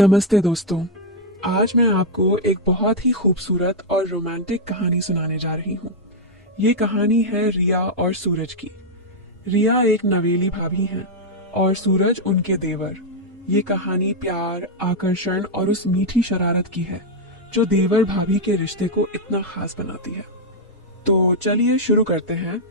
नमस्ते दोस्तों। आज मैं आपको एक बहुत ही खूबसूरत और रोमांटिक कहानी सुनाने जा रही हूँ। ये कहानी है रिया और सूरज की। रिया एक नवेली भाभी हैं और सूरज उनके देवर। ये कहानी प्यार, आकर्षण और उस मीठी शरारत की है जो देवर भाभी के रिश्ते को इतना खास बनाती है। तो चलिए शुरू करते हैं।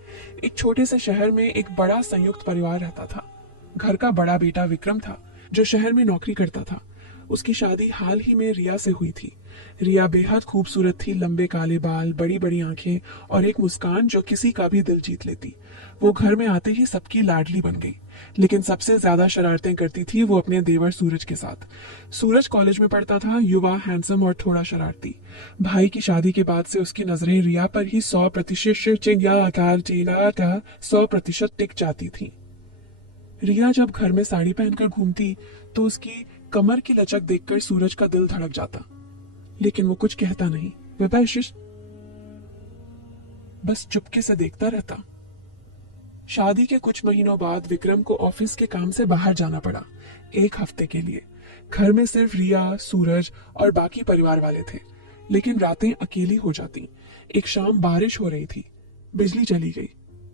एक छोटे से शहर में एक बड़ा संयुक्त परिवार रहता था। घर का बड़ा बेटा विक्रम था जो शहर में नौकरी करता था। उसकी शादी हाल ही में रिया से हुई थी। रिया बेहद खूबसूरत थी, लंबे काले बाल, बड़ी बड़ी आंखें और एक मुस्कान जो किसी का भी दिल जीत लेती। वो घर में आते ही सबकी लाडली बन गई, लेकिन सबसे ज्यादा शरारतें करती थी वो अपने देवर सूरज के साथ। सूरज कॉलेज में पढ़ता था, युवा, हैंडसम और थोड़ा शरारती। भाई की शादी के बाद से उसकी नजरें रिया पर ही 100% टिक जाती थी। रिया जब घर में साड़ी पहनकर घूमती तो उसकी कमर की लचक देखकर सूरज का दिल धड़क जाता, लेकिन वो कुछ कहता नहीं। वह बस चुपके से देखता रहता। शादी के कुछ महीनों बाद विक्रम को ऑफिस के काम से बाहर जाना पड़ा, 1 हफ्ते के लिए। घर में सिर्फ रिया, सूरज और बाकी परिवार वाले थे, लेकिन रातें अकेली हो जाती। एक शाम बारिश हो रही थी, बिजली चली गई,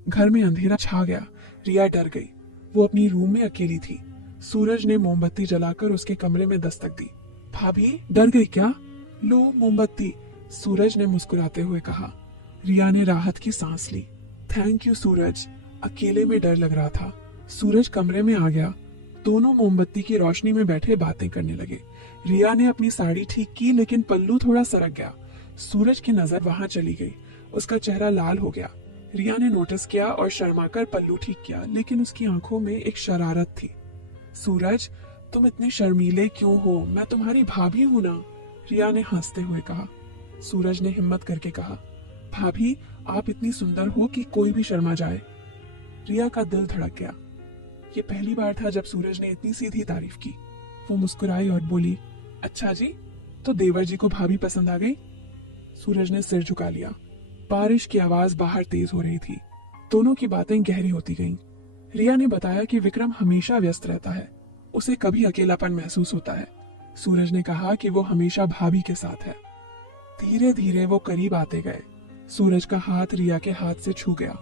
घर में अंधेरा छा गया। रिया डर गई। वो अपनी रूम में अकेली थी। सूरज ने मोमबत्ती जलाकर उसके कमरे में दस्तक दी। भाभी, डर गई क्या? लो मोमबत्ती, सूरज ने मुस्कुराते हुए कहा। रिया ने राहत की सांस ली। थैंक यू सूरज। अकेले में डर लग रहा था। सूरज कमरे में आ गया। दोनों मोमबत्ती की रोशनी में बैठे बातें करने लगे। रिया ने अपनी साड़ी ठीक की, लेकिन पल्लू थोड़ा सरक गया। सूरज की नजर वहां चली गई। उसका चेहरा लाल हो गया। रिया ने नोटिस किया और शर्माकर पल्लू ठीक किया, लेकिन उसकी आंखों में एक शरारत थी। सूरज, तुम इतने शर्मीले क्यों हो? मैं तुम्हारी भाभी हूं ना, रिया ने हंसते हुए कहा। सूरज ने हिम्मत करके कहा, भाभी, आप इतनी सुंदर हो कि कोई भी शर्मा जाए। रिया का दिल धड़क गया। ये पहली बार था जब सूरज ने इतनी सीधी तारीफ की। वो मुस्कुराई और बोली, अच्छा जी, तो देवर जी को भाभी पसंद आ गई? सूरज ने सिर झुका लिया। बारिश की आवाज बाहर तेज हो रही थी। दोनों की बातें गहरी होती गईं। रिया ने बताया कि विक्रम हमेशा व्यस्त रहता है, उसे कभी अकेलापन महसूस होता है। सूरज ने कहा कि वो हमेशा भाभी के साथ है। धीरे धीरे वो करीब आते गए। सूरज का हाथ रिया के हाथ से छू गया।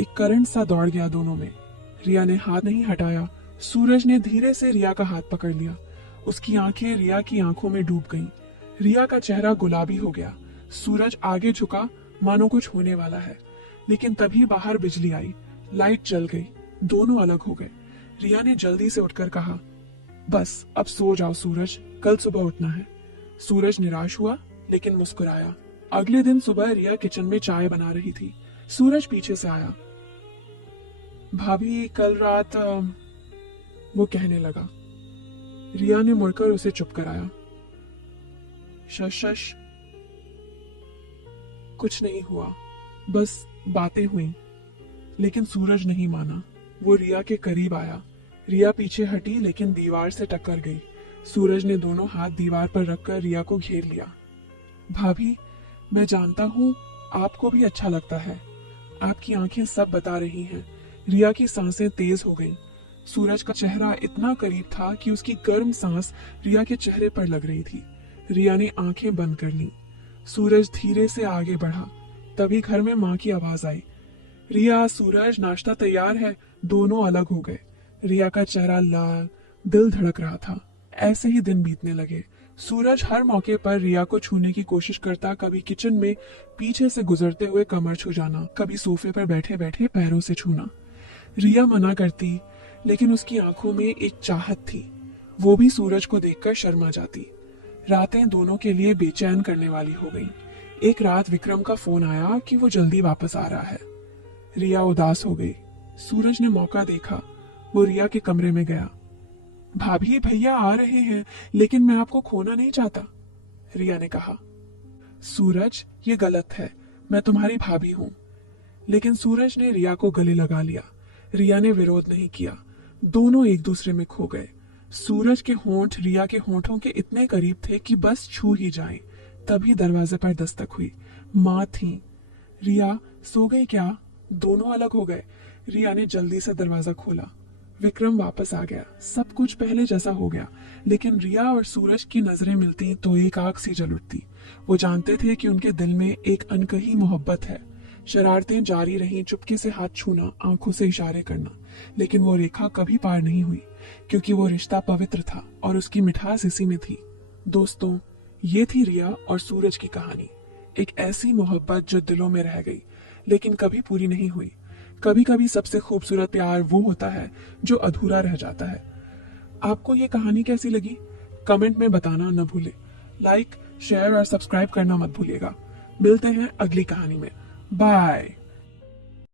एक करंट सा दौड़ गया दोनों में। रिया ने हाथ नहीं हटाया। सूरज ने धीरे से रिया का हाथ पकड़ लिया। उसकी आंखें रिया की आंखों में डूब गईं। रिया का चेहरा गुलाबी हो गया। सूरज आगे झुका, मानो कुछ होने वाला है, लेकिन तभी बाहर बिजली आई। लाइट जल गई। दोनों अलग हो गए। रिया ने जल्दी से उठकर कहा, बस अब सो जाओ सूरज, कल सुबह उठना है। सूरज निराश हुआ, लेकिन मुस्कुराया। अगले दिन सुबह रिया किचन में चाय बना रही थी। सूरज पीछे से आया। भाभी, कल रात वो कहने लगा। रिया ने मुड़कर उसे चुप कराया। शश शश, कुछ नहीं हुआ, बस बातें हुई। लेकिन सूरज नहीं माना। वो रिया के करीब आया। रिया पीछे हटी, लेकिन दीवार से टक्कर गई। सूरज ने दोनों हाथ दीवार पर रखकर रिया को घेर लिया। भाभी, मैं जानता हूँ आपको भी अच्छा लगता है। आपकी आंखें सब बता रही हैं। रिया की सांसें तेज हो गईं। सूरज का चेहरा इतना करीब था कि उसकी गर्म सांस रिया के चेहरे पर लग रही थी। रिया ने आंखें बंद कर लीं। सूरज धीरे से आगे बढ़ा। तभी घर में माँ की आवाज आई, रिया, सूरज, नाश्ता तैयार है। दोनों अलग हो गए। रिया का चेहरा लाल, दिल धड़क रहा था। ऐसे ही दिन बीतने लगे। सूरज हर मौके पर रिया को छूने की कोशिश करता, कभी किचन में पीछे से गुजरते हुए कमर छू जाना, कभी सोफे पर बैठे बैठे पैरों से छूना। रिया मना करती, लेकिन उसकी आंखों में एक चाहत थी। वो भी सूरज को देखकर शर्मा जाती। रातें दोनों के लिए बेचैन करने वाली हो गईं। एक रात विक्रम का फोन आया कि वो जल्दी वापस आ रहा है। रिया उदास हो गई। सूरज ने मौका देखा। वो रिया के कमरे में गया। भाभी, भैया आ रहे हैं, लेकिन मैं आपको खोना नहीं चाहता, रिया ने कहा। सूरज, ये गलत है, मैं तुम्हारी भाभी हूं। लेकिन सूरज ने रिया को गले लगा लिया। रिया ने विरोध नहीं किया। दोनों एक दूसरे में खो गए। सूरज के होंठ रिया के होंठों के इतने करीब थे कि बस छू ही जाएं। तभी दरवाजे पर दस्तक हुई। माँ थी। रिया, सो गई क्या? दोनों अलग हो गए। रिया ने जल्दी से दरवाजा खोला। विक्रम वापस आ गया, सब कुछ पहले जैसा हो गया। लेकिन रिया और सूरज की नजरें मिलती तो एक आग सी जल उठती। वो जानते थे कि उनके दिल में एक अनकही मोहब्बत है। शरारतें जारी रहीं, चुपके से हाथ छूना, आंखों से इशारे करना, लेकिन वो रेखा कभी पार नहीं हुई, क्योंकि वो रिश्ता पवित्र था और उसकी मिठास इसी में थी। दोस्तों, ये थी रिया और सूरज की कहानी। एक ऐसी मोहब्बत जो दिलों में रह गई, लेकिन कभी पूरी नहीं हुई। कभी कभी सबसे खूबसूरत प्यार वो होता है जो अधूरा रह जाता है। आपको ये कहानी कैसी लगी? कमेंट में बताना न भूले। लाइक, शेयर और सब्सक्राइब करना मत भूलिएगा। मिलते हैं अगली कहानी में। बाय।